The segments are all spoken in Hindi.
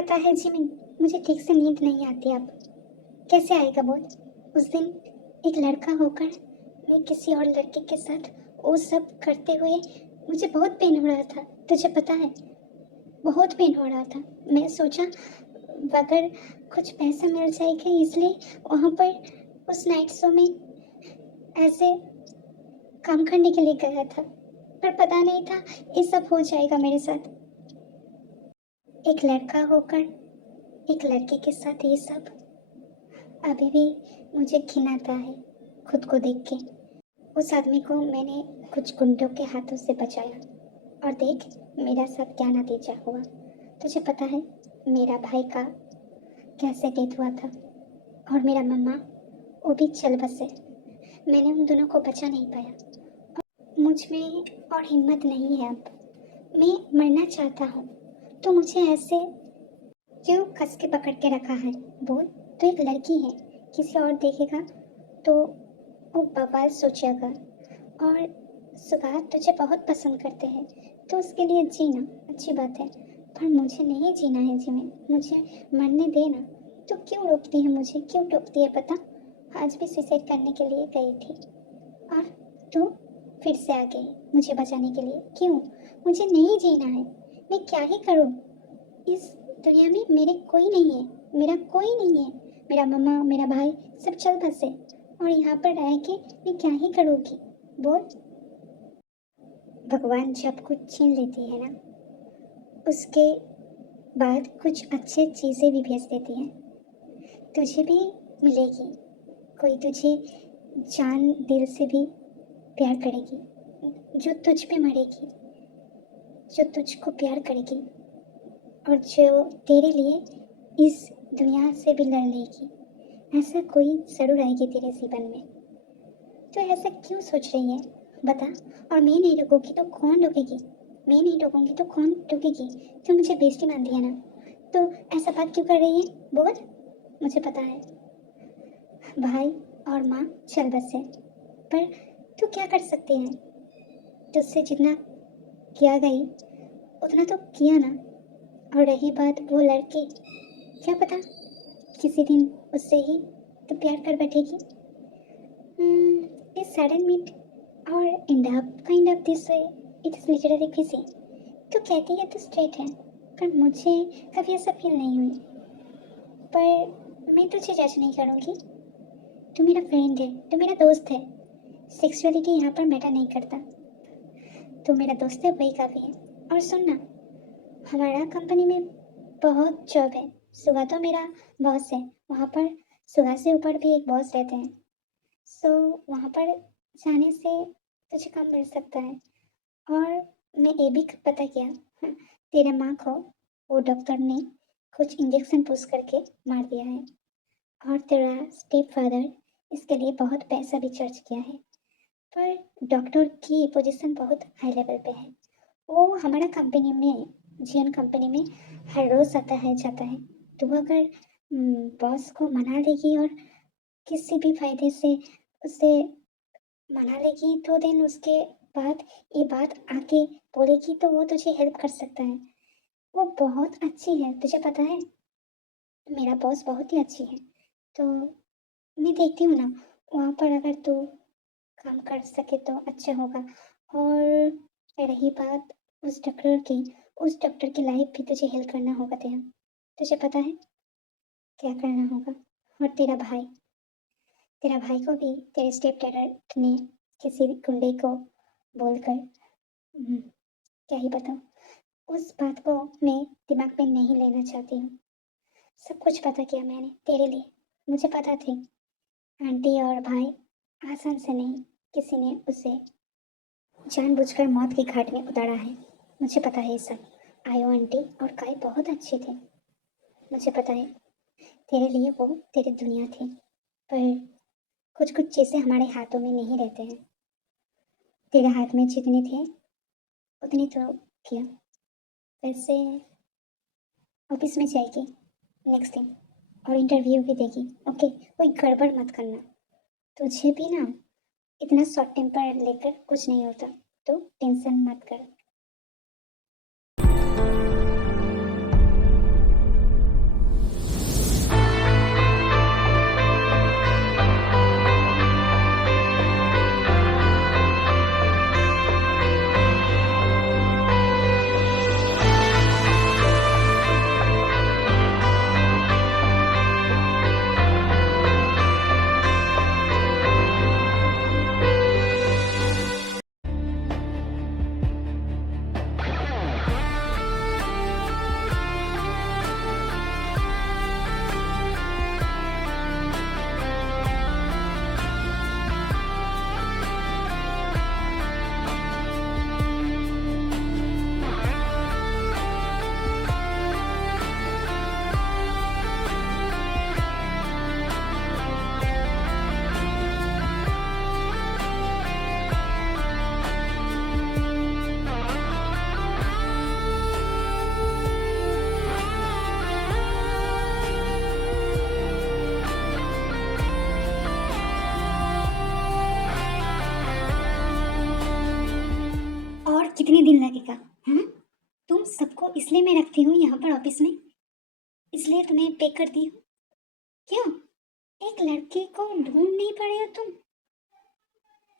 पता है जिमिन, मुझे ठीक से नींद नहीं आती अब। कैसे आएगा बोल? उस दिन एक लड़का होकर मैं किसी और लड़के के साथ वो सब करते हुए मुझे बहुत पेन हो रहा था। तुझे पता है, बहुत पेन हो रहा था। मैं सोचा अगर कुछ पैसा मिल जाएगा, इसलिए वहाँ पर उस नाइट शो में ऐसे काम करने के लिए गया था, पर पता नहीं था ये सब हो जाएगा मेरे साथ। एक लड़का होकर एक लड़के के साथ ये सब। अभी भी मुझे घिन आता है खुद को देख के। उस आदमी को मैंने कुछ गुंडों के हाथों से बचाया, और देख मेरा साथ क्या नतीजा हुआ। तुझे पता है मेरा भाई का कैसे डेथ हुआ था, और मेरा मम्मा वो भी चल बसे। मैंने उन दोनों को बचा नहीं पाया। मुझ में और हिम्मत नहीं है अब। मैं मरना चाहता हूँ, तो मुझे ऐसे क्यों कस के पकड़ के रखा है बोल? तो एक लड़की है, किसी और देखेगा तो वो बवाल सोचेगा। और सुगा तुझे बहुत पसंद करते हैं, तो उसके लिए जीना अच्छी बात है, पर मुझे नहीं जीना है जिमिन, मुझे मरने देना। तो क्यों रोकती है मुझे, क्यों टोकती है पता? आज भी सुसाइड करने के लिए गई थी, और तू फिर से आ गई मुझे बचाने के लिए। क्यों? मुझे नहीं जीना है। मैं क्या ही करूँ? इस दुनिया में मेरे कोई नहीं है, मेरा कोई नहीं है। मेरा मम्मा, मेरा भाई सब चल बसे, और यहाँ पर रह के मैं क्या ही करूँगी बोल? भगवान जब कुछ छीन लेती है ना, उसके बाद कुछ अच्छे चीज़ें भी भेज देती हैं। तुझे भी मिलेगी, कोई तुझे जान दिल से भी प्यार करेगी, जो तुझ पे मरेगी, जो तुझको प्यार करेगी, और जो तेरे लिए इस दुनिया से भी लड़ लेगी। ऐसा कोई जरूर आएगी तेरे जीवन में। तो ऐसा क्यों सोच रही है बता? और मैं नहीं रोकूंगी तो कौन रोकेगी? मैं नहीं रोकूंगी तो कौन रोकेगी? तू मुझे बेइज्जती मानती है ना, तो ऐसा बात क्यों कर रही है बोल? मुझे पता है भाई और माँ चल बसे, पर तू क्या कर सकती है? तुझसे जितना किया गई उतना तो किया ना। और रही बात वो लड़की, क्या पता किसी दिन उससे ही तो प्यार कर बैठेगी। इस सडन मीट और and up kind of this way, it is literally Fiji. तो कहती है तो स्ट्रेट है, पर मुझे कभी ऐसा फील नहीं हुई। पर मैं तुझे जज नहीं करूँगी। तू मेरा फ्रेंड है, तू मेरा दोस्त है। सेक्सुअलिटी यहाँ पर मैटर नहीं करता। तू मेरा दोस्त है वही काफ़ी है। और सुन ना, हमारा कंपनी में बहुत जॉब है। सुगा तो मेरा बॉस है, वहाँ पर सुगा से ऊपर भी एक बॉस रहते हैं। सो वहाँ पर जाने से तुझे काम मिल सकता है। और मैं ये भी पता किया, तेरे माँ को वो डॉक्टर ने कुछ इंजेक्शन पुश करके मार दिया है, और तेरा स्टेप फादर इसके लिए बहुत पैसा भी चार्ज किया है। पर डॉक्टर की पोजीशन बहुत हाई लेवल पे है। वो हमारा कंपनी में, जीएन कंपनी में हर रोज आता है जाता है। तो अगर बॉस को मना देगी और किसी भी फायदे से उसे मना लेगी, तो देन उसके बाद ये बात आके बोलेगी तो वो तुझे हेल्प कर सकता है। वो बहुत अच्छी है, तुझे पता है। मेरा बॉस बहुत ही अच्छी है। तो मैं देखती हूँ ना, वहाँ पर अगर तू काम कर सके तो अच्छा होगा। और रही बात उस डॉक्टर की, उस डॉक्टर की लाइफ भी तुझे हेल्प करना होगा तेरा। तुझे पता है क्या करना होगा। और तेरा भाई को भी तेरे स्टेप डैड ने किसी गुंडे को बोलकर, क्या ही बताऊँ। उस बात को मैं दिमाग में नहीं लेना चाहती हूँ। सब कुछ पता किया मैंने तेरे लिए। मुझे पता थी आंटी और भाई आसान से नहीं, किसी ने उसे जानबूझकर मौत के घाट में उतारा है। मुझे पता है ये सब। आयो आंटी और काय बहुत अच्छे थे। मुझे पता है तेरे लिए वो तेरी दुनिया थी, पर कुछ कुछ चीज़ें हमारे हाथों में नहीं रहते हैं। तेरे हाथ में जितने थे उतनी तो किया। वैसे ऑफिस में जाएगी नेक्स्ट दिन, और इंटरव्यू भी देगी। ओके, कोई गड़बड़ मत करना। तुझे भी ना इतना शॉर्ट टेम्पर लेकर कुछ नहीं होता, तो टेंशन मत कर। कितने दिन लगेगा? हाँ, तुम सबको इसलिए मैं रखती हूँ यहाँ पर ऑफिस में, इसलिए तुम्हें पे करती हूँ। क्यों? एक लड़की को ढूंढ नहीं पा रहे हो तुम?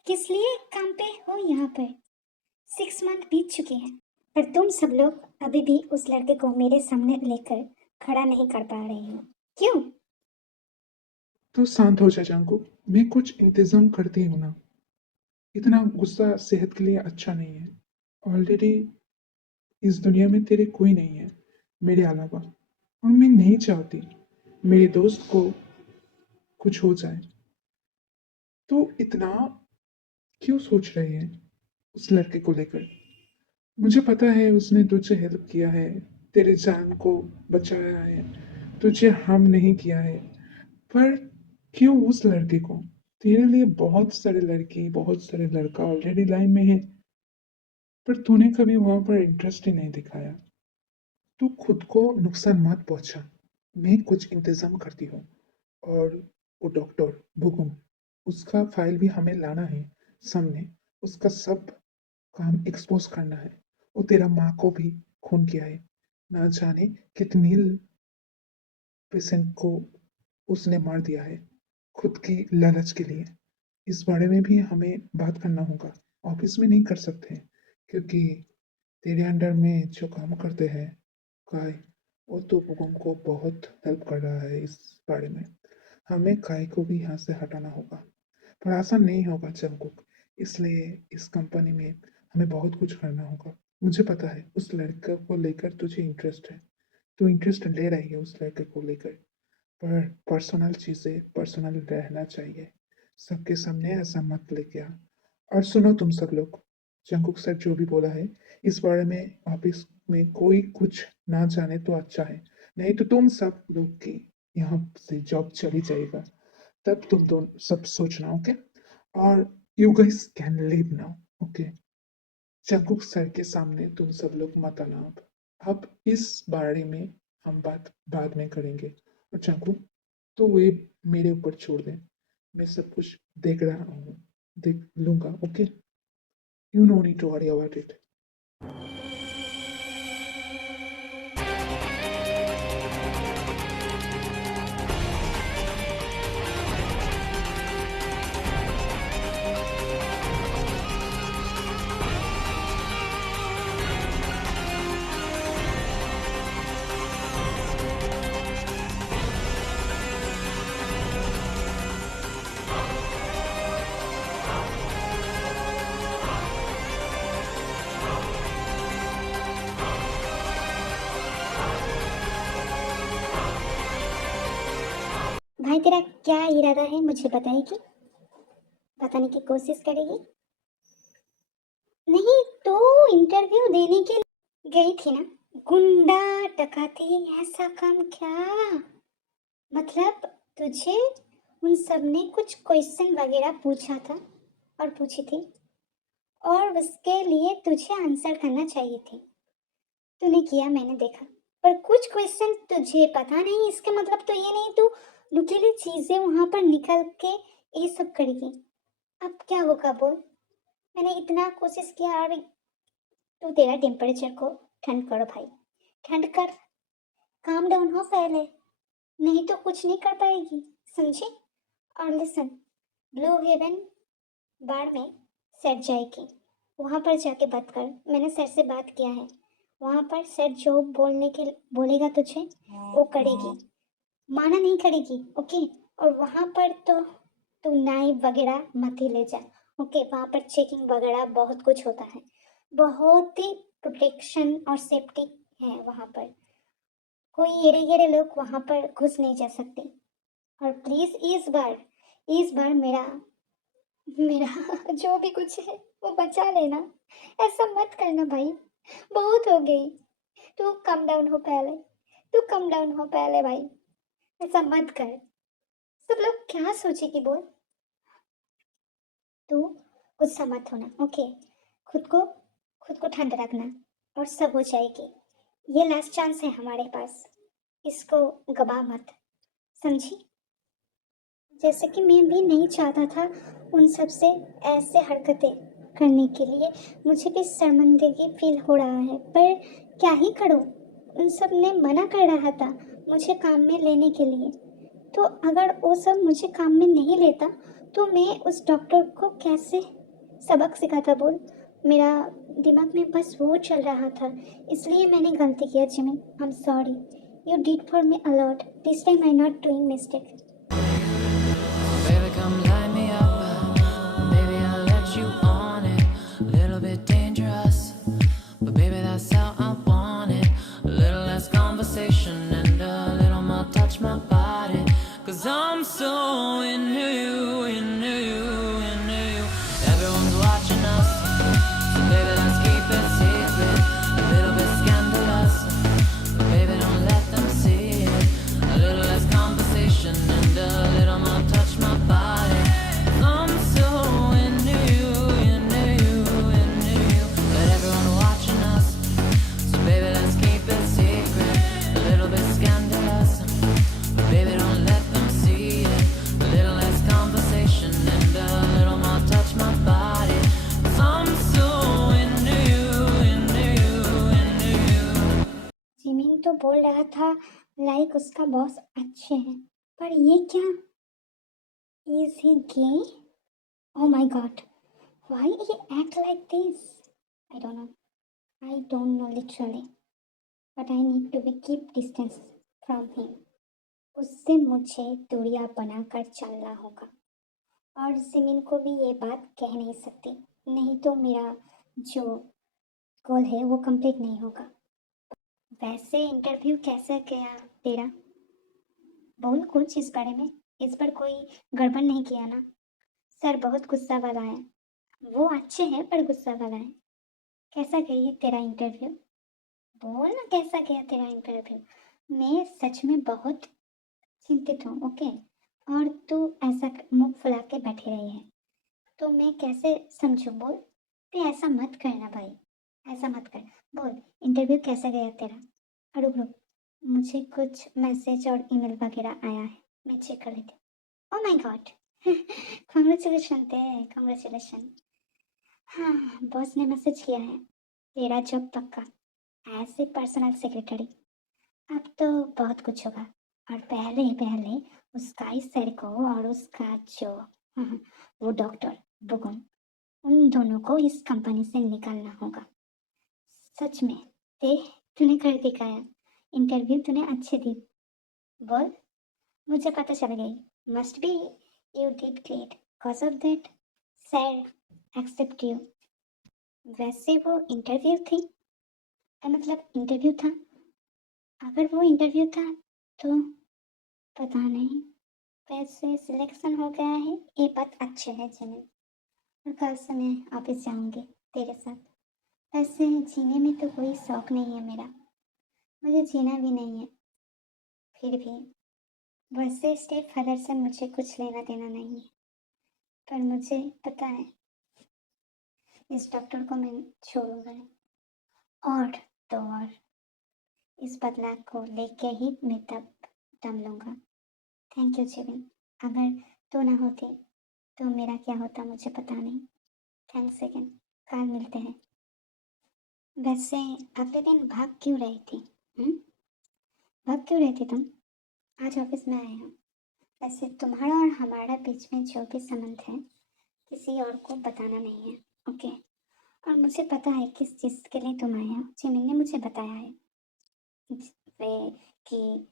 किस लिए काम पे हो यहाँ पर? 6 मंथ बीत चुके हैं, पर तुम सब लोग अभी भी उस लड़के को मेरे सामने लेकर खड़ा नहीं कर पा रहे हो। क्यों? तो शांत हो जा जंकुक, मैं कुछ इंतजाम करती हूँ ना। इतना गुस्सा सेहत के लिए अच्छा नहीं है। ऑलरेडी इस दुनिया में तेरे कोई नहीं है मेरे अलावा, और मैं नहीं चाहती मेरे दोस्त को कुछ हो जाए। तो इतना क्यों सोच रहे हैं उस लड़के को लेकर? मुझे पता है उसने तुझे हेल्प किया है, तेरे जान को बचाया है, तुझे हार्म नहीं किया है। पर क्यों उस लड़के को? तेरे लिए बहुत सारे लड़की, बहुत सारे लड़का ऑलरेडी लाइन में है, पर तूने कभी वहां पर इंटरेस्ट ही नहीं दिखाया। तू खुद को नुकसान मत पहुंचा। मैं कुछ इंतजाम करती हूँ। और वो डॉक्टर भुकुम, उसका फाइल भी हमें लाना है सामने। उसका सब काम एक्सपोज करना है। वो तेरा माँ को भी खून किया है, ना जाने कितनी पेशेंट को उसने मार दिया है खुद की लालच के लिए। इस बारे में भी हमें बात करना होगा। ऑफिस में नहीं कर सकते क्योंकि तेरे अंडर में जो काम करते हैं काय, वो तो भूकंप को बहुत हेल्प कर रहा है इस बारे में। हमें काय को भी यहाँ से हटाना होगा, पर आसान नहीं होगा जंकुक। इसलिए इस कंपनी में हमें बहुत कुछ करना होगा। मुझे पता है उस लड़के को लेकर तुझे इंटरेस्ट है, तू इंटरेस्ट ले रही है उस लड़के को लेकर, पर पर्सनल चीज़ें पर्सनल रहना चाहिए। सबके सामने ऐसा मत लेके आ। और सुनो तुम सब लोग, जंकुक सर जो भी बोला है इस बारे में ऑफिस में कोई कुछ ना जाने तो अच्छा है, नहीं तो तुम सब लोग की यहाँ से जॉब चली जाएगा। तब तुम दोनों सब सोचना, ओके? और you guys can leave now, okay? Jungkook sir के सामने तुम सब लोग मत आना। अब इस बारे में हम बात बाद में करेंगे। और जंकुक, तो वे मेरे ऊपर छोड़ दे, मैं सब कुछ देख रहा हूँ, देख लूंगा, okay? You no need to worry about it. भाई तेरा क्या इरादा है मुझे बताएगी? बताने की कोशिश करेगी? नहीं तो इंटरव्यू देने के लिए गई थी ना? गुंडा डकैती ऐसा काम क्या? मतलब तुझे उन सब ने कुछ क्वेश्चन वगैरह पूछा था और पूछी थी, और उसके लिए तुझे आंसर करना चाहिए थे। तूने किया, मैंने देखा। पर कुछ क्वेश्चन तुझे पता नहीं, इसका मतलब तो ये नहीं तू नुकीली चीजें वहां पर निकल के ये सब करेगी। अब क्या होगा बोल? मैंने इतना कोशिश किया, और तू तेरा टेम्परेचर को ठंड करो भाई, ठंड कर, काम डाउन हो पहले, नहीं तो कुछ नहीं कर पाएगी, समझे? और लिसन, ब्लू हेवन बार में सेट जाएगी, वहाँ पर जाके बात कर। मैंने सर से बात किया है, वहाँ पर सर जो बोलने के बोलेगा तुझे वो करेगी, माना नहीं करेगी, ओके? और वहाँ पर तो तू नाइफ वगैरह मत ही ले जा, ओके? वहाँ पर चेकिंग वगैरह बहुत कुछ होता है, बहुत ही प्रोटेक्शन और सेफ्टी है वहाँ पर। कोई एरे गेरे लोग वहाँ पर घुस नहीं जा सकते। और प्लीज इस बार मेरा मेरा जो भी कुछ है वो बचा लेना। ऐसा मत करना भाई, बहुत हो गई। तू कम डाउन हो पहले, तू कम डाउन हो पहले भाई, ऐसा मत कर। सब लोग क्या सोचेगी बोल? तू गुस्सा मत होना, ओके? खुद को खुद को ठंड रखना, और सब हो जाएगी। ये लास्ट चांस है हमारे पास, इसको गवा मत, समझी? जैसे कि मैं भी नहीं चाहता था उन सब से ऐसे हरकतें, करने के लिए मुझे भी शर्मिंदगी फील हो रहा है, पर क्या ही करूं? उन सब ने मना कर रहा था मुझे काम में लेने के लिए। तो अगर वो सब मुझे काम में नहीं लेता तो मैं उस डॉक्टर को कैसे सबक सिखाता बोल? मेरा दिमाग में बस वो चल रहा था, इसलिए मैंने गलती किया Jimmy. I am sorry, you did for me a lot, this time I not doing mistake. Baby, come light me up. Baby, I'll let you on it. A little bit dangerous, but baby, that's how I want it. A little less conversation and a little more touch my body. Cause I'm so into you, into you, into you. Everyone's watching us, so baby, let's keep it secret. A little bit scandalous, but baby, don't let them see it. A little less conversation and a little more touch my body. I'm so into you, into you, into you. But everyone watching us, so baby, let's keep it secret. A little bit scandalous, but baby, don't let them see it. A little less conversation and a little more touch my body. I'm so into you, into you, into you. Jimin तो बोल रहा था लाइक उसका बॉस अच्छे हैं, पर ये क्या? Is he gay? Oh my god, why he act like this? I don't know. I don't know literally. But I need to be keep distance from him. उससे मुझे दूरियां बनाकर चलना होगा। और जिमिन को भी ये बात कह नहीं सकती, नहीं तो मेरा जो गोल है वो कंप्लीट नहीं होगा। वैसे इंटरव्यू कैसा गया तेरा? बोल कुछ इस बारे में। इस बार कोई गड़बड़ नहीं किया ना? सर बहुत गुस्सा वाला है। वो अच्छे हैं पर गुस्सा वाला है। कैसा गई तेरा इंटरव्यू? बोल ना कैसा गया तेरा इंटरव्यू? मैं सच में बहुत चिंतित हूँ। ओके, और तू ऐसा मुंह फुला के बैठी रही है तो मैं कैसे समझूं? बोल। ते ऐसा मत करना भाई, ऐसा मत कर। बोल इंटरव्यू कैसा गया तेरा? रुक रुक, मुझे कुछ मैसेज और ईमेल वगैरह आया है, मैं चेक कर लेती हूँ। ओह माय गॉड, कॉन्ग्रेचुलेशन ते, कॉन्ग्रेचुलेशन। हाँ, बॉस ने मैसेज किया है, तेरा जॉब पक्का एज ए पर्सनल सेक्रेटरी। अब तो बहुत कुछ होगा, और पहले पहले उसका ही सर को और उसका जो वो डॉक्टर बुगुन, उन दोनों को इस कंपनी से निकालना होगा। सच में ते तूने कर दिखाया, इंटरव्यू तूने अच्छे दी। बोल, मुझे पता चल गई। Must be you did great, cause of that sir accept you. वैसे वो इंटरव्यू थी, मतलब इंटरव्यू था? अगर वो इंटरव्यू था तो पता नहीं। वैसे सिलेक्शन हो गया है, ये बात अच्छी है जिमिन, और कल से मैं ऑफिस जाऊंगी तेरे साथ। वैसे जीने में तो कोई शौक नहीं है मेरा, मुझे जीना भी नहीं है। फिर भी वैसे स्टेप फादर से मुझे कुछ लेना देना नहीं है, पर मुझे पता है इस डॉक्टर को मैं छोड़ूंगा नहीं। और तो और इस बदलाव को लेके ही मैं तब दम लूंगा। थैंक यू जिमिन, अगर तू ना होती तो मेरा क्या होता मुझे पता नहीं। थैंक्स अगेन, कल मिलते हैं। वैसे अगले दिन भाग क्यों रही थी? हम्म, भाग क्यों रही थी तुम? आज ऑफिस में आए हो। वैसे तुम्हारा और हमारा बीच में जो भी संबंध है किसी और को बताना नहीं है, ओके? और मुझे पता है किस चीज़ के लिए तुम आए हो, जिमिन ने मुझे बताया है। वे कि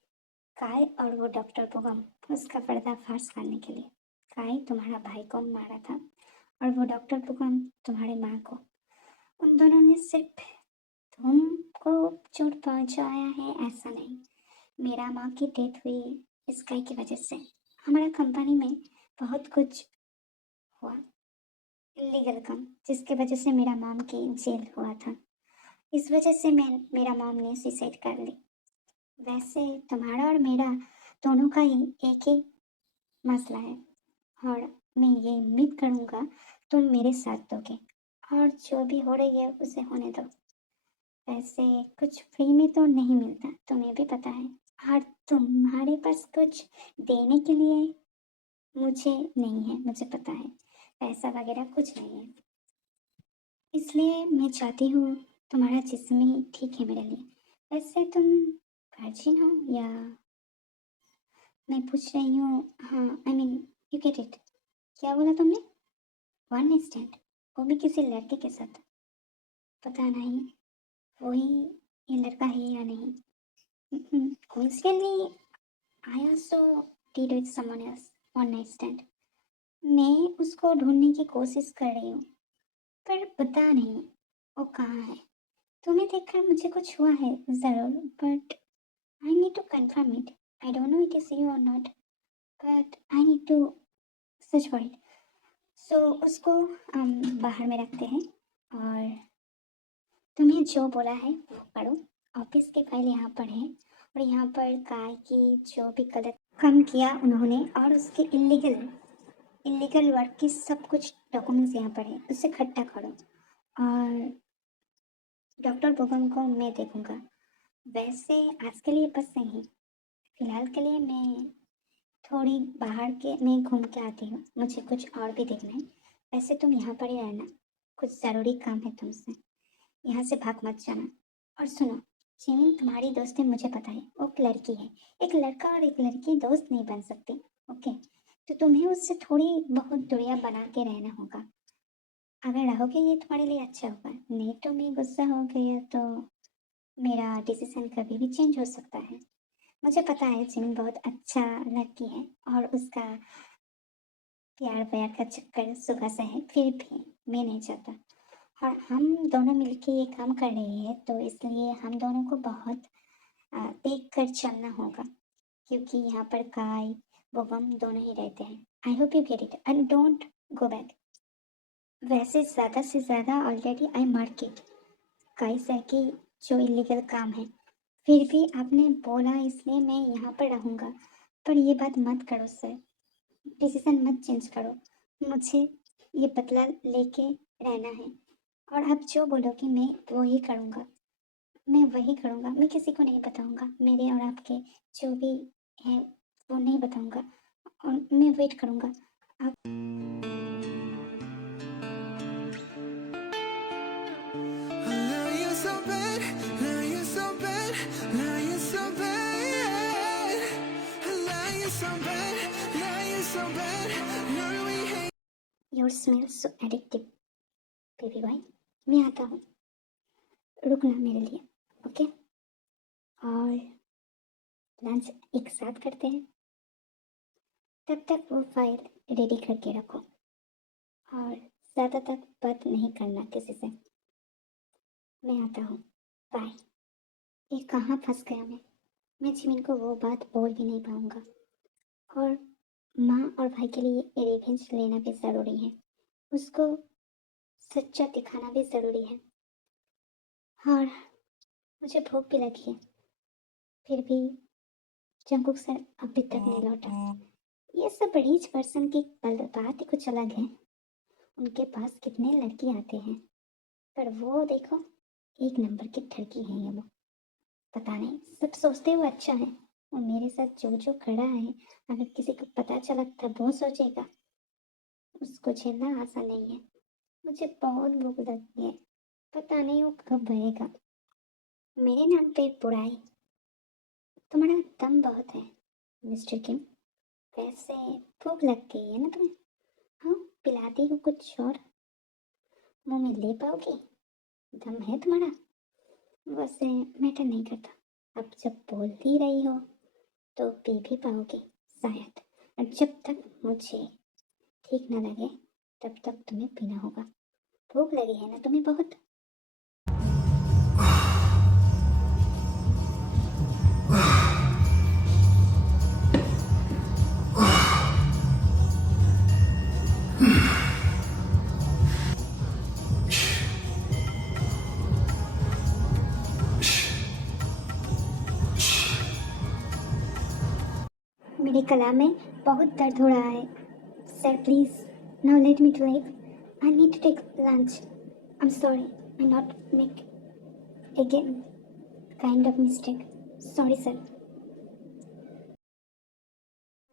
काय और वो डॉक्टर बोगम, उसका पर्दाफाश करने के लिए। काय तुम्हारा भाई को मारा था और वो डॉक्टर बोगम तुम्हारी माँ को। उन दोनों ने सिर्फ तुमको चोट पहुंचाया है ऐसा नहीं, मेरा माँ की डेथ हुई इस गाय की वजह से। हमारा कंपनी में बहुत कुछ हुआ इलीगल काम, जिसकी वजह से मेरा मॉम की जेल हुआ था। इस वजह से मेरा मॉम ने सुसाइड कर ली। वैसे तुम्हारा और मेरा दोनों का ही एक ही मसला है, और मैं ये उम्मीद करूँगा तुम मेरे साथ दोगे, और जो भी हो रही है उसे होने दो। वैसे कुछ फ्री में तो नहीं मिलता, तुम्हें भी पता है, और तुम्हारे पास कुछ देने के लिए मुझे नहीं है, मुझे पता है। पैसा वगैरह कुछ नहीं है। इसलिए मैं चाहती हूँ तुम्हारा जिस्म ही ठीक है मेरे लिए। वैसे तुम वर्जिन हो या मैं पूछ रही हूँ, हाँ I mean you get it. क्या बोला तुमने? वन नाइट स्टैंड, वो भी किसी लड़के के साथ? पता नहीं वही ये लड़का है या नहीं। Coincidentally I also did with someone else one night stand. मैं उसको ढूंढने की कोशिश कर रही हूँ पर पता नहीं वो कहाँ है। तुम्हें देखकर मुझे कुछ हुआ है ज़रूर, but I need to confirm it. I don't know it is you or not, but I need to search for it. सो उसको बाहर में रखते हैं और तुम्हें जो बोला है वो पढ़ो। ऑफिस की फाइल यहाँ पर है और यहाँ पर काय की जो भी गलत काम किया उन्होंने और उसके इलीगल वर्क की सब कुछ डॉक्यूमेंट्स यहाँ पर है, उसे इकट्ठा करो और डॉक्टर बोगम को मैं देखूंगा। वैसे आज के लिए बस नहीं, फिलहाल के लिए मैं थोड़ी बाहर के मैं घूम के आती हूँ, मुझे कुछ और भी देखना है। वैसे तुम यहाँ पर ही रहना, कुछ ज़रूरी काम है तुमसे, यहाँ से भाग मत जाना। और सुनो, जिमी तुम्हारी दोस्त है मुझे पता है, वो एक लड़की है। एक लड़का और एक लड़की दोस्त नहीं बन सकती, ओके? तो तुम्हें उससे थोड़ी बहुत दूरियां बना के रहना होगा। अगर रहोगे ये तुम्हारे लिए अच्छा होगा, नहीं तो मैं गुस्सा हो गया तो मेरा डिसीजन कभी भी चेंज हो सकता है। मुझे पता है जिमी बहुत अच्छा लड़की है और उसका प्यार व्यार का चक्कर सुबह से है, फिर भी मैं नहीं चाहता। और हम दोनों मिलके ये काम कर रहे हैं तो इसलिए हम दोनों को बहुत देख कर चलना होगा, क्योंकि यहाँ पर काय बोगम दोनों ही रहते हैं। I hope you get it and don't go back. वैसे ज़्यादा से ज़्यादा ऑलरेडी आई मार्क इट काय सर की जो इलीगल काम है, फिर भी आपने बोला इसलिए मैं यहाँ पर रहूँगा। पर ये बात मत करो सर, डिसीजन मत चेंज करो। मुझे ये बदला लेके रहना है और आप जो बोलोगे मैं वही करूँगा। मैं वही करूँगा, मैं किसी को नहीं बताऊँगा। मेरे और आपके जो भी है वो नहीं बताऊँगा और मैं वेट करूँगा। आप Love you so bad, love you so bad, love you so bad. Love you so bad, love you so bad, love we hate. Your smell so addictive baby boy. मैं आता हूँ, रुकना मेरे लिए, ओके? और लंच एक साथ करते हैं। तब तक वो फाइल रेडी करके रखो और ज़्यादा तक बात नहीं करना किसी से। मैं आता हूँ, बाय। ये कहाँ फंस गया मैं जिमिन को वो बात बोल भी नहीं पाऊँगा और माँ और भाई के लिए रिवेंज लेना भी ज़रूरी है, उसको सच्चा दिखाना भी ज़रूरी है। और मुझे भूख भी लगी है, फिर भी जंकुक सर अभी तक नहीं लौटा। ये सब रिच पर्सन की बात ही कुछ अलग है, उनके पास कितने लड़के आते हैं, पर वो देखो एक नंबर की ठरकी है ये वो। पता नहीं, सब सोचते हुए अच्छा है, और मेरे साथ जो जो खड़ा है अगर किसी को पता चला तब वो सोचेगा। उसको झेलना आसान नहीं है। मुझे बहुत भूख लगती है, पता नहीं वो कब भरेगा। मेरे नाम पे बुराई, तुम्हारा दम बहुत है मिस्टर किम। वैसे भूख लग गई है ना तुम्हें? हाँ, पिलाती हूँ कुछ और, मुंह में ले पाओगे? दम है तुम्हारा? वैसे मैटर नहीं करता, अब जब बोल ही रही हो तो पी भी पाओगे शायद। और जब तक मुझे ठीक ना लगे तब तक तुम्हें पीना होगा। भूख लगी है ना तुम्हें बहुत? मेरे गला में बहुत दर्द हो रहा है sir, please now let me to leave. I need to take lunch. I am sorry, I not make again kind of mistake. Sorry sir.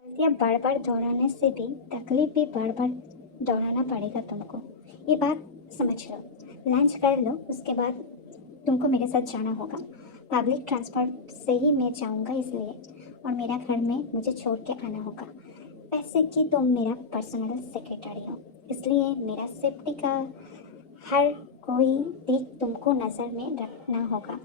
गलतियाँ बार बार दोहराने से भी तकलीफ भी बार बार दोहराना पड़ेगा तुमको, ये बात समझ लो। लंच कर लो, उसके बाद तुमको मेरे साथ जाना होगा। पब्लिक ट्रांसपोर्ट से ही मैं जाऊंगा इसलिए, और मेरा घर में मुझे छोड़ के आना होगा। वैसे कि तुम मेरा पर्सनल सेक्रेटरी हो, इसलिए मेरा सेफ्टी का हर कोई दिक तुमको नज़र में रखना होगा।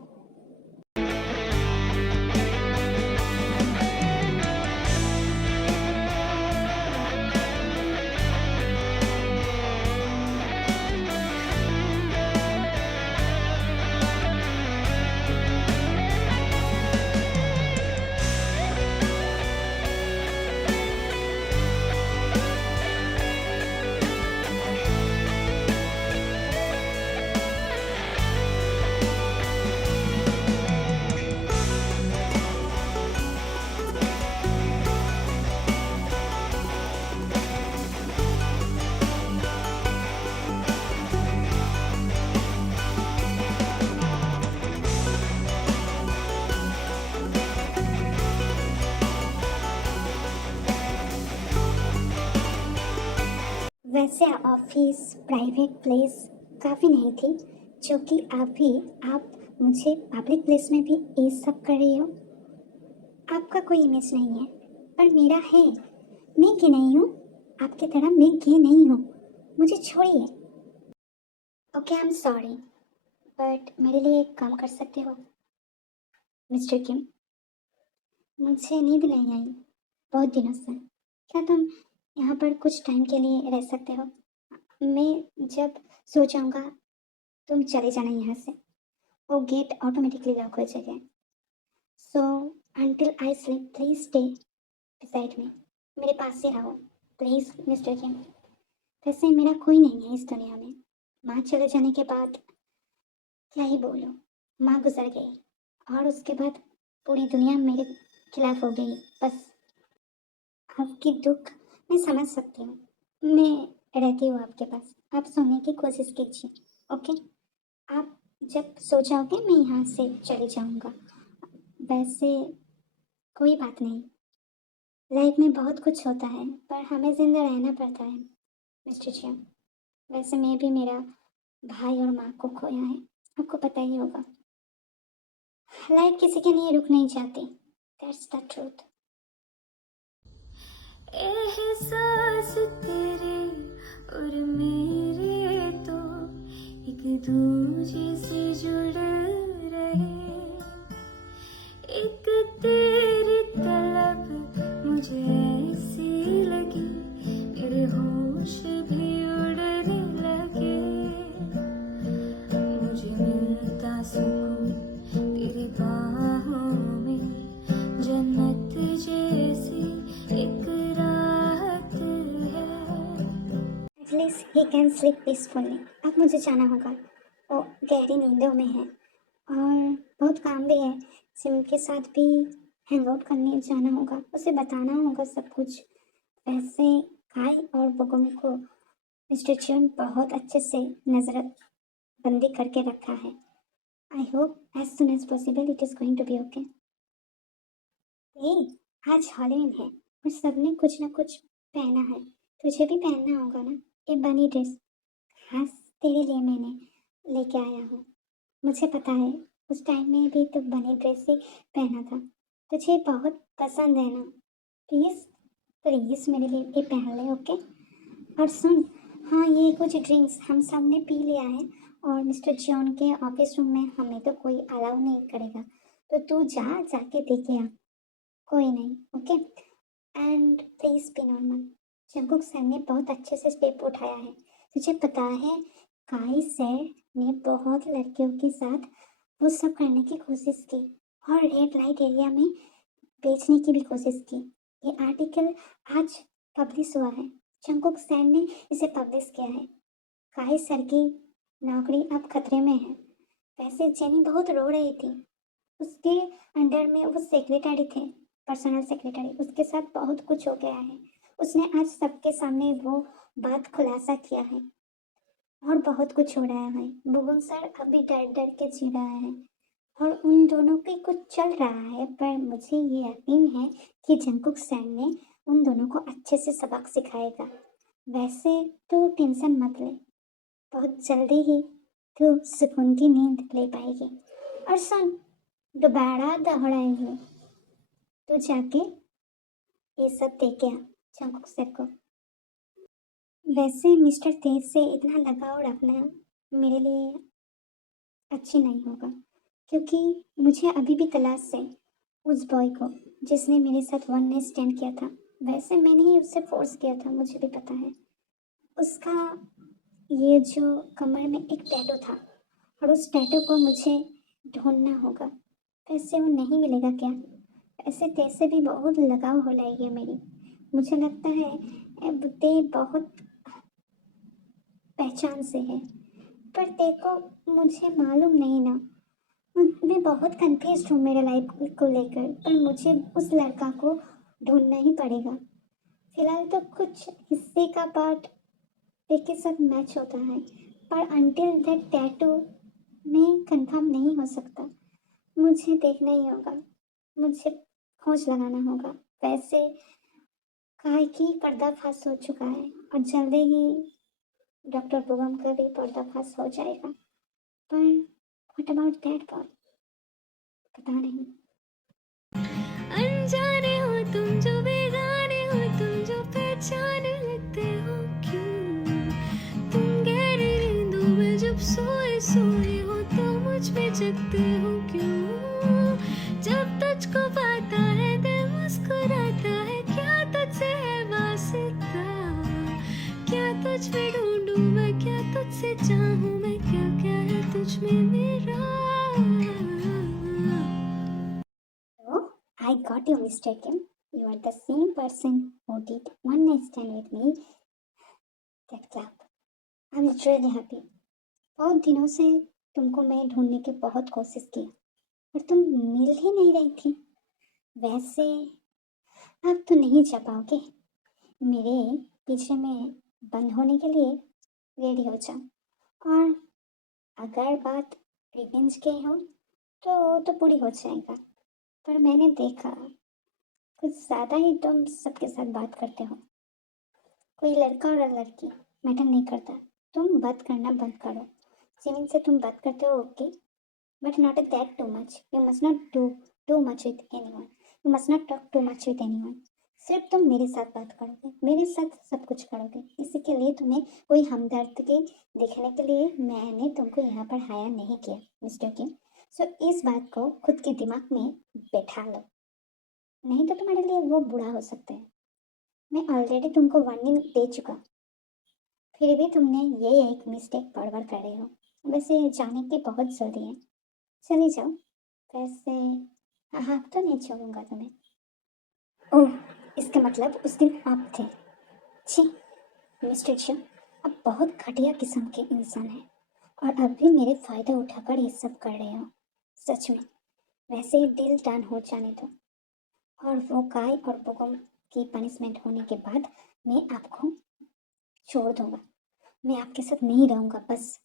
वैसे ऑफिस प्राइवेट प्लेस काफ़ी नहीं थी, जो कि अभी आप मुझे पब्लिक प्लेस में भी ये सब कर रही हो। आपका कोई इमेज नहीं है, पर मेरा है। मैं गे नहीं हूँ, आपकी तरह मैं गे नहीं हूँ। मुझे छोड़िए। Okay, I am sorry, but मेरे लिए एक काम कर सकते हो मिस्टर किम? मुझे नींद नहीं आई बहुत दिनों से। क्या तुम यहाँ पर कुछ टाइम के लिए रह सकते हो? मैं जब सो जाऊँगा तुम चले जाना यहाँ से। वो गेट ऑटोमेटिकली लॉक हो जाएगा। So until I sleep please stay beside me. मेरे पास ही रहो प्लीज़ मिस्टर किम। वैसे मेरा कोई नहीं है इस दुनिया में। माँ चले जाने के बाद क्या ही बोलो, माँ गुजर गई और उसके बाद पूरी दुनिया मेरे खिलाफ हो गई। बस आपकी दुख मैं समझ सकती हूँ। मैं रहती हूँ आपके पास, आप सोने की कोशिश कीजिए। ओके, आप जब सो जाओगे मैं यहाँ से चले जाऊँगा। वैसे कोई बात नहीं, लाइफ में बहुत कुछ होता है पर हमें जिंदा रहना पड़ता है मिस्टर चिया। वैसे मैं भी मेरा भाई और माँ को खोया है, आपको पता ही होगा। लाइफ किसी के लिए रुक नहीं जाती, दैट्स द ट्रूथ। एहसास तेरे और मेरे तो एक दूजे से जुड़ रहे, एक तेरी तलब मुझे ऐसी लगी, मेरे होश भी उड़ने लगे। मुझे मिलता सुकून तेरी बाहों में, जन्नत जैसी एक राहत है। At least he can sleep peacefully. अब मुझे जाना होगा, वो गहरी नींदों में है और बहुत काम भी है। सिम के साथ भी हैंग आउट करने जाना होगा, उसे बताना होगा सब कुछ। वैसे काय और बुगुम को मिस्टर चियन बहुत अच्छे से नजर बंदी करके रखा है। I hope as soon as possible it is going to be okay. आज हॉलोवीन है और सबने कुछ ना कुछ पहना है, तुझे भी पहनना होगा ना ये बनी ड्रेस। खास तेरे लिए मैंने लेके आया हूँ। मुझे पता है उस टाइम में भी तो बनी ड्रेस ही पहना था, तुझे बहुत पसंद है ना। प्लीज़ प्लीज़ मेरे लिए ये पहन ले, ओके? और सुन, हाँ ये कुछ ड्रिंक्स हम सब ने पी लिया है और मिस्टर जॉन के ऑफिस रूम में हमें तो कोई अलाउ नहीं करेगा, तो तू जाके देखे आ। कोई नहीं, okay? And please be normal. Jungkook sir ने बहुत अच्छे से स्टेप उठाया है, तुझे पता है काई सर ने बहुत लड़कियों के साथ वो सब करने की कोशिश की और रेड लाइट एरिया में बेचने की भी कोशिश की। ये आर्टिकल आज पब्लिश हुआ है, जंकुक सर ने इसे पब्लिश किया है। काई सर की नौकरी अब खतरे में है। वैसे जेनी बहुत रो रही थी, उसके अंडर में वो सेक्रेटरी थे, पर्सनल सेक्रेटरी। उसके साथ बहुत कुछ हो गया है, उसने आज सबके सामने वो बात खुलासा किया है और बहुत कुछ हो रहा है। बुगुन सर अभी डर डर के जी रहा है और उन दोनों पे कुछ चल रहा है, पर मुझे ये यकीन है कि जंकुक सर ने उन दोनों को अच्छे से सबक सिखाएगा। वैसे तो टेंशन मत ले, बहुत जल्दी ही तू सुकून की नींद ले पाएगी। और सुन, दोबारा दौड़ाएगी तू जाके ये सब दे के आ जंकुक सर को। वैसे मिस्टर तेज से इतना लगाव रखना मेरे लिए अच्छी नहीं होगा, क्योंकि मुझे अभी भी तलाश है उस बॉय को जिसने मेरे साथ वन नाइट स्टैंड किया था। वैसे मैंने ही उससे फोर्स किया था, मुझे भी पता है। उसका ये जो कमर में एक टैटू था, और उस टैटू को मुझे ढूंढना होगा। वैसे वो नहीं मिलेगा क्या? ऐसे तैसे भी बहुत लगाव हो रही है मेरी। मुझे लगता है बुद्धि बहुत पहचान से है, पर देखो मुझे मालूम नहीं ना। मैं बहुत कंफ्यूज हूँ मेरे लाइफ को लेकर, पर मुझे उस लड़का को ढूंढना ही पड़ेगा। फिलहाल तो कुछ हिस्से का पार्ट एक के साथ मैच होता है, पर अंटिल दैट टैटू में कंफर्म नहीं हो सकता। मुझे देखना ही होगा, मुझे खोज लगाना होगा। वैसे काहे कि पर्दाफाश हो चुका है, और जल्दी ही डॉक्टर बुगम का भी पर्दाफाश हो जाएगा। पर व्हाट अबाउट दैट बॉय? पता नहीं। अनजाने हो तुम, जो बेगाने हो तुम, जो पहचाने लगते हो क्यों? तुम गहरी नींदों में जब सोए सोए हो तो मुझ पे जगते हो क्यों? जब तुझको पाता है दिल मुस्कुराता है, क्या तुझसे है वास्ता? क्या तुझ में ढूंढूं मैं, क्या तुझसे चाहूं मैं, क्या क्या है तुझ में मेरा? So, I got you, Mr. Kim. You are the same person who did one night stand with me that club. I'm really happy. बहुत दिनों से तुमको मैं ढूंढने की बहुत कोशिश की, पर तुम मिल ही नहीं रही थी। वैसे अब तो नहीं जा पाओगे। मेरे पीछे में बंद होने के लिए रेडी हो जाओ। और अगर बात रिवेंज की हो तो वो तो पूरी हो जाएगा। पर मैंने देखा कुछ ज़्यादा ही तुम सबके साथ बात करते हो। कोई लड़का और लड़की मैटर नहीं करता, तुम बात करना बंद करो। जिमिन से तुम बात करते हो okay, but not that too much. You must not do too much with anyone. You must not talk too much with anyone. सिर्फ तुम मेरे साथ बात करोगे, मेरे साथ सब कुछ करोगे। इसी के लिए तुम्हें कोई हमदर्द के दिखने के लिए मैंने तुमको यहाँ पर हायर नहीं किया मिस्टर किम। सो इस बात को खुद के दिमाग में बैठा लो, नहीं तो तुम्हारे लिए वो बुरा हो सकता है। मैं ऑलरेडी तुमको वार्निंग दे चुका, फिर भी तुमने ये एक मिस्टेक बार बार कर रहे हो। वैसे जाने की बहुत जल्दी है, चले जाओ। वैसे हाँ तो नहीं छोड़ूंगा तुम्हें। ओह, इसका मतलब उस दिन आप थे। छी मिस्टर शो, आप बहुत घटिया किस्म के इंसान हैं, और अब भी मेरे फायदा उठाकर ये सब कर रहे हो। सच में। वैसे ही दिल टर्न हो जाने दो, और वो काय और बुगम की पनिशमेंट होने के बाद मैं आपको छोड़ दूंगा। मैं आपके साथ नहीं रहूंगा, बस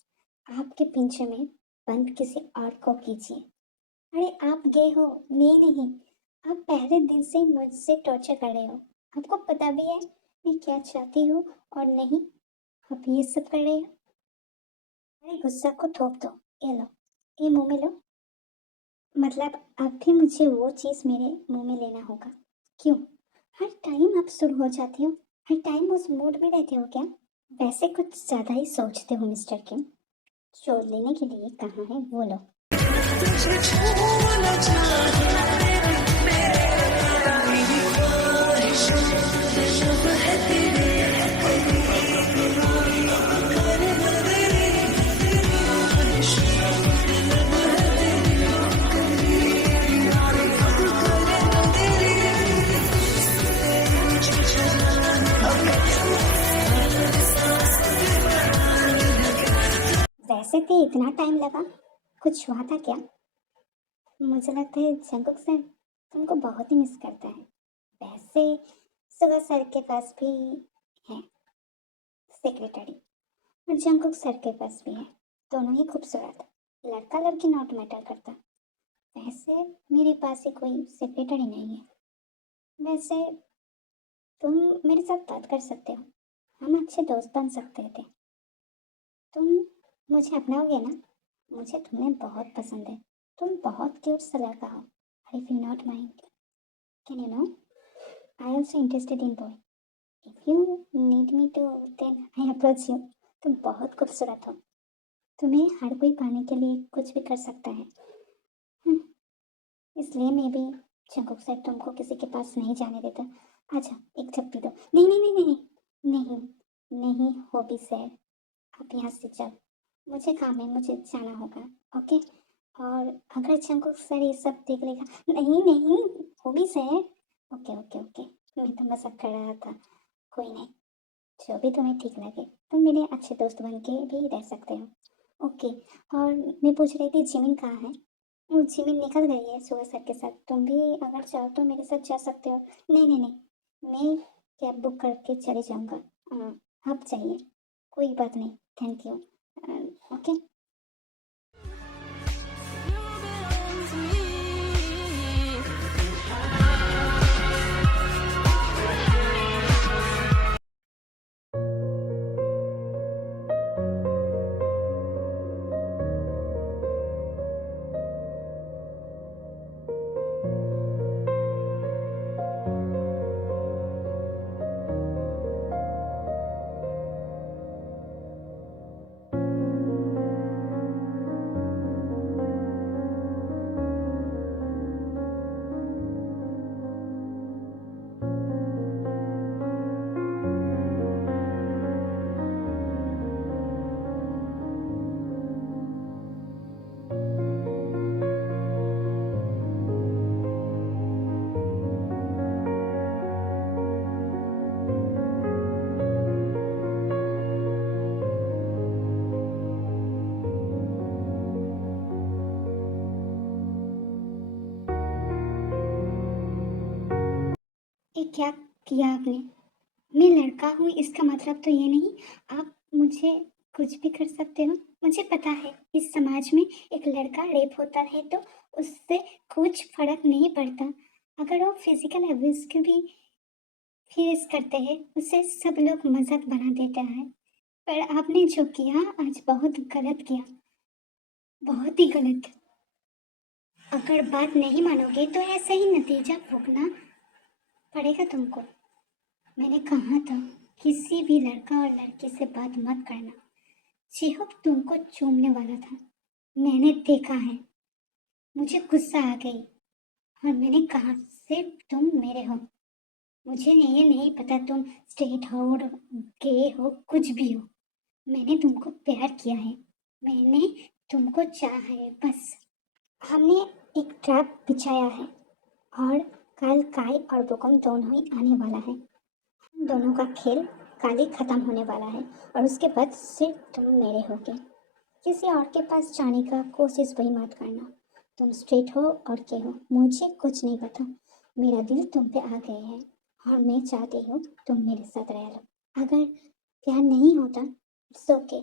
आपके पिंजरे में बंद किसी और को कीजिए। अरे आप गए हो, मैं नहीं। आप पहले दिन से ही मुझसे टॉर्चर कर रहे हो। आपको पता भी है मैं क्या चाहती हूँ और नहीं। आप ये सब कर रहे हो। अरे गुस्सा को थोप दो, ये लो, ये मुंह में लो। मतलब अब भी मुझे वो चीज़ मेरे मुंह में लेना होगा? क्यों हर टाइम आप शुरू हो जाती हो? हर टाइम उस मूड में रहते हो क्या? वैसे कुछ ज़्यादा ही सोचते हो मिस्टर किम। शोर लेने के लिए कहाँ है वो लो। वैसे भी इतना टाइम लगा, कुछ हुआ था क्या? मुझे लगता है जंकुक सर तुमको बहुत ही मिस करता है। वैसे सुबह सर के पास भी है सेक्रेटरी, और जंकुक सर के पास भी है। दोनों ही खूबसूरत, लड़का लड़की नॉट मैटर करता। वैसे मेरे पास ही कोई सेक्रेटरी नहीं है। वैसे तुम मेरे साथ बात कर सकते हो, हम अच्छे दोस्त बन सकते थे। तुम मुझे अपनाओगे ना? मुझे तुम्हें बहुत पसंद है। तुम बहुत क्यूट सा लड़का हो। I will not mind. Can you know, I also interested in boy. If you need me to then I approach you. तुम बहुत खूबसूरत हो। तुम्हें हर कोई पाने के लिए कुछ भी कर सकता है। हम्म, इसलिए मैं भी जंकुक से तुमको किसी के पास नहीं जाने देता। आजा, एक झप्पी दो। नहीं नहीं नहीं नहीं नहीं नहीं नहीं, हो भी सैड। आप यहाँ से जाओ, मुझे काम है, मुझे जाना होगा। ओके। और अगर जंकुक सर ये सब देख लेगा। नहीं नहीं, वो भी सैड। ओके ओके ओके, मैं तो मजाक कर रहा था। कोई नहीं, जो भी तुम्हें ठीक लगे। तुम मेरे अच्छे दोस्त बन के भी रह सकते हो। ओके। और मैं पूछ रही थी जिमिन कहाँ है? वो जिमिन निकल गई है सुबह सर के साथ। तुम भी अगर चाहो तो मेरे साथ जा सकते हो। नहीं नहीं नहीं, मैं कैब बुक करके चले जाऊँगा। आप चाहिए, कोई बात नहीं। Thank you. ओके। ये क्या किया आपने? मैं लड़का हूँ इसका मतलब तो ये नहीं आप मुझे कुछ भी कर सकते हो। मुझे पता है इस समाज में एक लड़का रेप होता है तो उससे कुछ फर्क नहीं पड़ता। अगर वो फिजिकल अब्यूज को भी फेस करते हैं उसे सब लोग मजाक बना देता है। पर आपने जो किया आज बहुत गलत किया, बहुत ही गलत। अगर बात नहीं मानोगे तो ऐसा ही नतीजा भोगना पड़ेगा तुमको। मैंने कहा था किसी भी लड़का और लड़की से बात मत करना। चेहक तुमको चूमने वाला था, मैंने देखा है। मुझे गुस्सा आ गई और मैंने कहा सिर्फ तुम मेरे हो। मुझे ये नहीं पता तुम स्ट्रेट हो और गे हो, कुछ भी हो। मैंने तुमको प्यार किया है, मैंने तुमको चाहा है बस। हमने एक ट्रैप बिछाया है और कल काय और भूकंप दोनों ही आने वाला है। हम दोनों का खेल कल ही खत्म होने वाला है और उसके बाद सिर्फ तुम मेरे होगे। किसी और के पास जाने का कोशिश भी मत करना। तुम स्ट्रेट हो और के हो, मुझे कुछ नहीं पता। मेरा दिल तुम पे आ गया है और मैं चाहती हूँ तुम मेरे साथ रह लो। अगर प्यार नहीं होता इट्स ओके,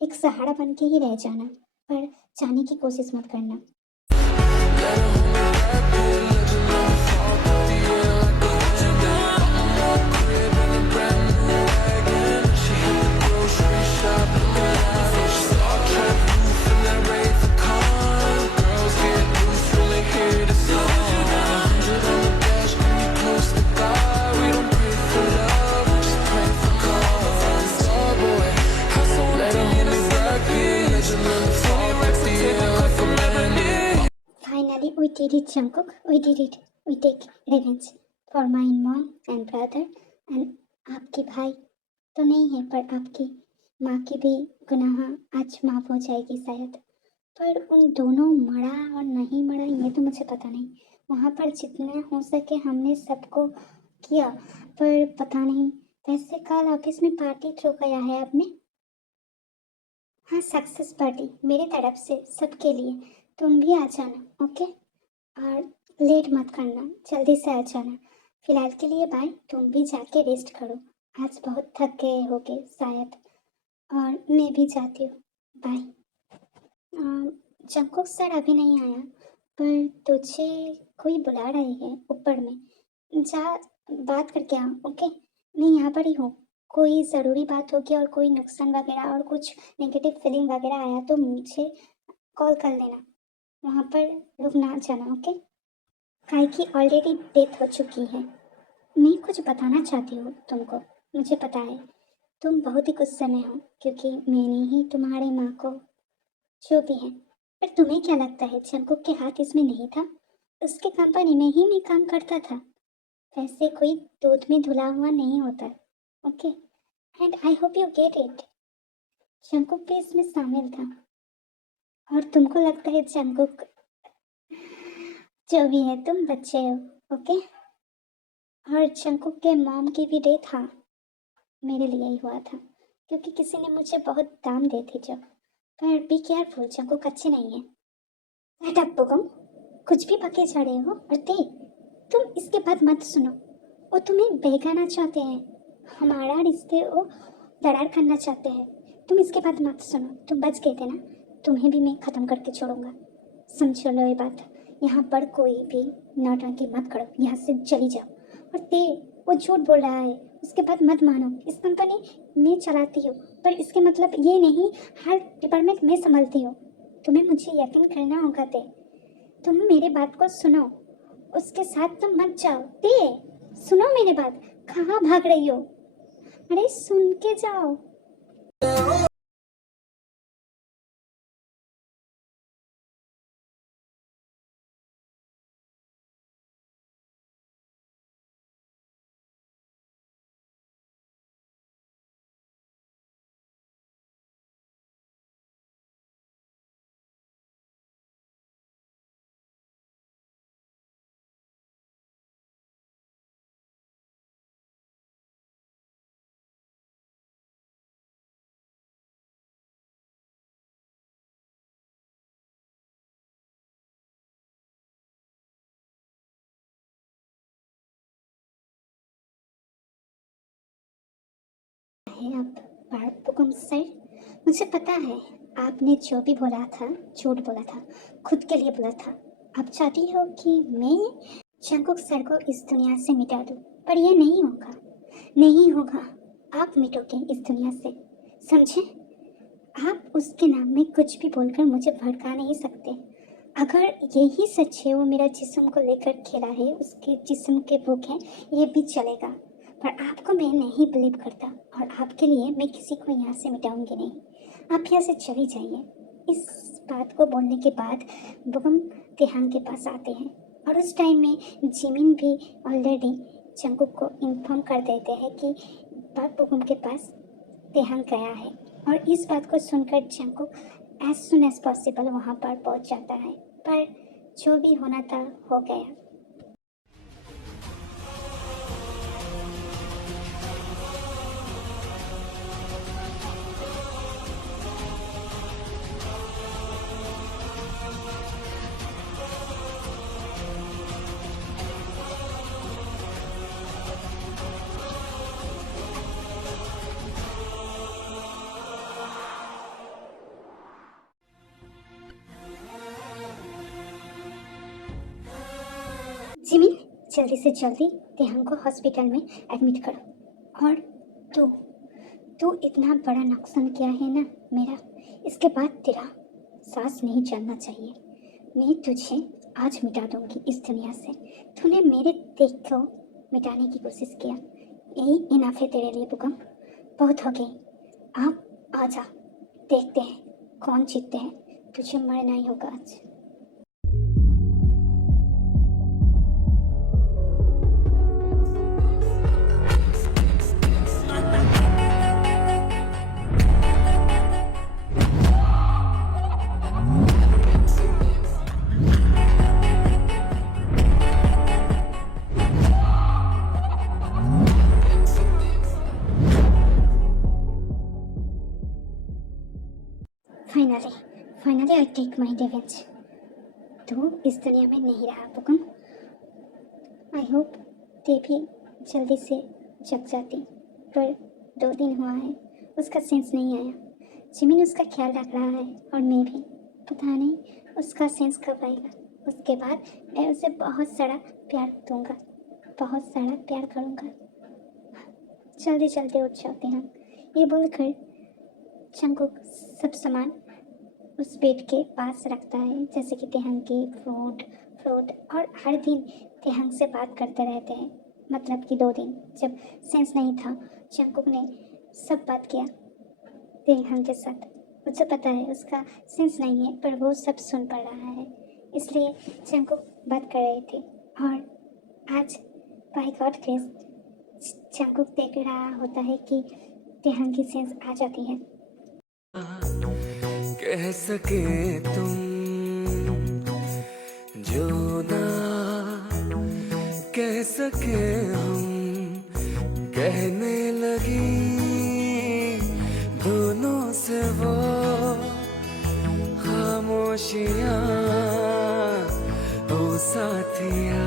एक सहारा बन के ही रह जाना, पर जाने की कोशिश मत करना। Finally, we did it, Jungkook. We did it. We take revenge for my mom and brother and आपके भाई तो नहीं है पर आपकी माँ की भी गुनाह आज माफ हो जाएगी शायद। पर उन दोनों मरा और नहीं मरा ये तो मुझे पता नहीं। वहाँ पर जितना हो सके हमने सबको किया, पर पता नहीं। वैसे कल ऑफिस में पार्टी थ्रो किया है आपने? हाँ, सक्सेस पार्टी मेरी तरफ से सबके लिए। तुम भी आ जाना। ओके। और लेट मत करना, जल्दी से आ जाना। फिलहाल के लिए बाय। तुम भी जाके रेस्ट करो, आज बहुत थक गए होगे शायद। और मैं भी जाती हूँ, बाय। जंकुक सर अभी नहीं आया, पर तुझे कोई बुला रही है ऊपर में। जा बात करके आ। ओके, मैं यहाँ पर ही हूँ। कोई ज़रूरी बात होगी और कोई नुकसान वगैरह और कुछ नेगेटिव फीलिंग वगैरह आया तो मुझे कॉल कर लेना, वहाँ पर रुक ना जाना, ओके? काहे कि ऑलरेडी डेथ हो चुकी है। मैं कुछ बताना चाहती हूँ तुमको, मुझे पता है तुम बहुत ही गुस्से में हो क्योंकि मैंने ही तुम्हारी माँ को जो भी है, पर तुम्हें क्या लगता है जंकुक के हाथ इसमें नहीं था? उसके कंपनी में ही मैं काम करता था। वैसे कोई दूध में धुला हुआ नहीं होता, okay? And I hope you get it. Jungkook भी इसमें शामिल था और तुमको लगता है जंकुक जो भी है, तुम बच्चे हो, ओके? और जंकुक के मॉम की भी डेथ था मेरे लिए ही हुआ था क्योंकि किसी ने मुझे बहुत दाम दी थी जब। पर बी केयरफुल, जंकुक अच्छे नहीं है। लेट अप बुगम, कुछ भी पके जा रहे हो। और ते, तुम इसके बाद मत सुनो, वो तुम्हें बहकाना चाहते हैं, हमारा रिश्ते वो दरार करना चाहते हैं। तुम इसके बाद मत सुनो, तुम बच गए थे ना, तुम्हें भी मैं ख़त्म करके छोड़ूंगा। समझ लो ये बात, यहाँ पर कोई भी नौटंकी मत करो, यहाँ से चली जाओ। और ते, वो झूठ बोल रहा है, उसके बाद मत मानो। इस कंपनी मैं चलाती हूँ, पर इसके मतलब ये नहीं हर डिपार्टमेंट में संभालती हूँ। तुम्हें मुझे यकीन करना होगा ते, तुम मेरे बात को सुनो, उसके साथ तुम मत जाओ। ते, सुनो मेरी बात, कहाँ भाग रही हो? अरे सुन के जाओ। है अब बात पुकुम सर, मुझे पता है आपने जो भी बोला था झूठ बोला था, खुद के लिए बोला था। आप चाहती हो कि मैं जंकुक सर को इस दुनिया से मिटा दूं, पर यह नहीं होगा, नहीं होगा। आप मिटोगे इस दुनिया से, समझे? आप उसके नाम में कुछ भी बोलकर मुझे भड़का नहीं सकते। अगर यही सच है वो मेरा जिस्म को लेकर खेला है, उसके जिस्म के भूख है, ये भी चलेगा। पर आपको मैं नहीं बिलीव करता और आपके लिए मैं किसी को यहाँ से मिटाऊंगी नहीं। आप यहाँ से चली जाइए। इस बात को बोलने के बाद बुगम तिहान के पास आते हैं और उस टाइम में जिमिन भी ऑलरेडी जंकुक को इन्फॉर्म कर देते हैं कि बाप बुगम के पास तिहान गया है। और इस बात को सुनकर Jungkook as soon as possible वहाँ पर पहुँच जाता है। पर जो भी होना था हो गया। जिमिन, जल्दी से जल्दी तिहान को हॉस्पिटल में एडमिट करो। और तू तू इतना बड़ा नुकसान किया है ना मेरा, इसके बाद तेरा सांस नहीं चलना चाहिए। मैं तुझे आज मिटा दूंगी इस दुनिया से। तूने मेरे देख को मिटाने की कोशिश किया, यही इनाफ है तेरे लिए बुगम, बहुत हो गई। आप आजा, देखते हैं कौन जीतते हैं। तुझे मरना ही होगा आज। Finally finally I take my revenge. तू इस दुनिया में नहीं रहा बुगम। आई होप ते भी जल्दी से जग जाती, पर 2 दिन हुआ है, उसका सेंस नहीं आया। जिमिन उसका ख्याल रख रहा है और मैं भी, पता नहीं उसका सेंस कब आएगा। उसके बाद मैं उसे बहुत सारा प्यार दूंगा, बहुत सारा प्यार करूँगा। जल्दी जल्दी उठ जाते हैं। ये बोलकर जंगकुक सब सामान उस बेड के पास रखता है, जैसे कि तेहंग की फ्रूट फ्रूट और हर दिन तेहंग से बात करते रहते हैं। मतलब कि 2 दिन जब सेंस नहीं था, जंगकुक ने सब बात किया तेहंग के साथ। मुझे पता है उसका सेंस नहीं है, पर वो सब सुन पा रहा है, इसलिए जंगकुक बात कर रही थी। और आज बाय गॉड ग्रेस जंगकुक देख रहा होता है कि तेहंग की सेंस आ जाती है। कह सके तुम जो ना कह सके हम, कहने लगी दोनों से वो खामोशियां, ओ साथिया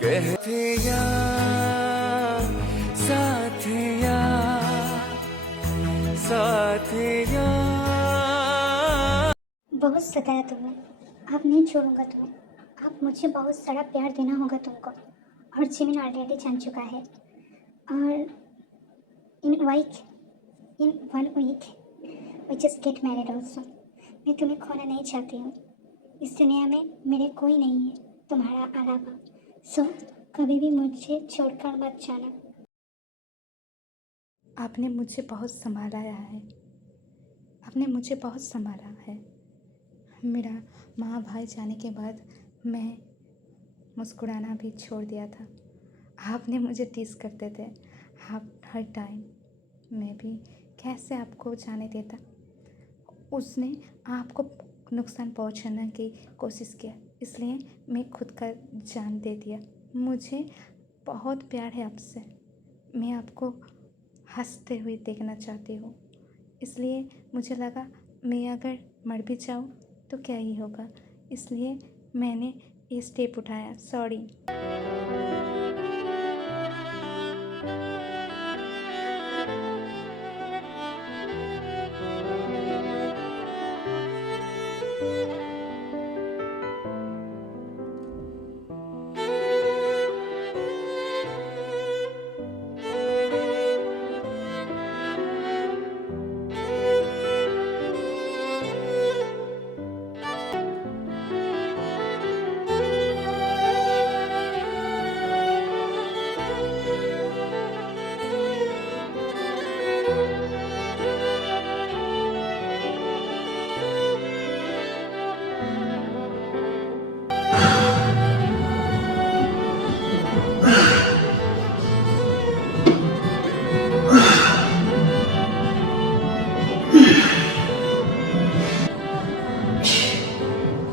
कहतिया साथिया साथिया। बहुत सताया तुमने, अब नहीं छोड़ूंगा तुम्हें। अब मुझे बहुत सारा प्यार देना होगा तुमको, और जिमिन ऑलरेडी जान चुका है। और in 1 week we just get married also. मैं तुम्हें खोना नहीं चाहती हूँ। इस दुनिया में मेरे कोई नहीं है तुम्हारा अलावा, सो कभी भी मुझे छोड़कर मत जाना। आपने मुझे बहुत संभाला है, आपने मुझे बहुत संभाला है। मेरा माँ भाई जाने के बाद मैं मुस्कुराना भी छोड़ दिया था। आपने मुझे टीस करते थे, आप हर टाइम। मैं भी कैसे आपको जाने देता। उसने आपको नुकसान पहुंचाने की कोशिश किया, इसलिए मैं खुद का जान दे दिया। मुझे बहुत प्यार है आपसे। मैं आपको हंसते हुए देखना चाहती हूँ, इसलिए मुझे लगा मैं अगर मर भी जाऊँ तो क्या ही होगा, इसलिए मैंने ये स्टेप उठाया। सॉरी।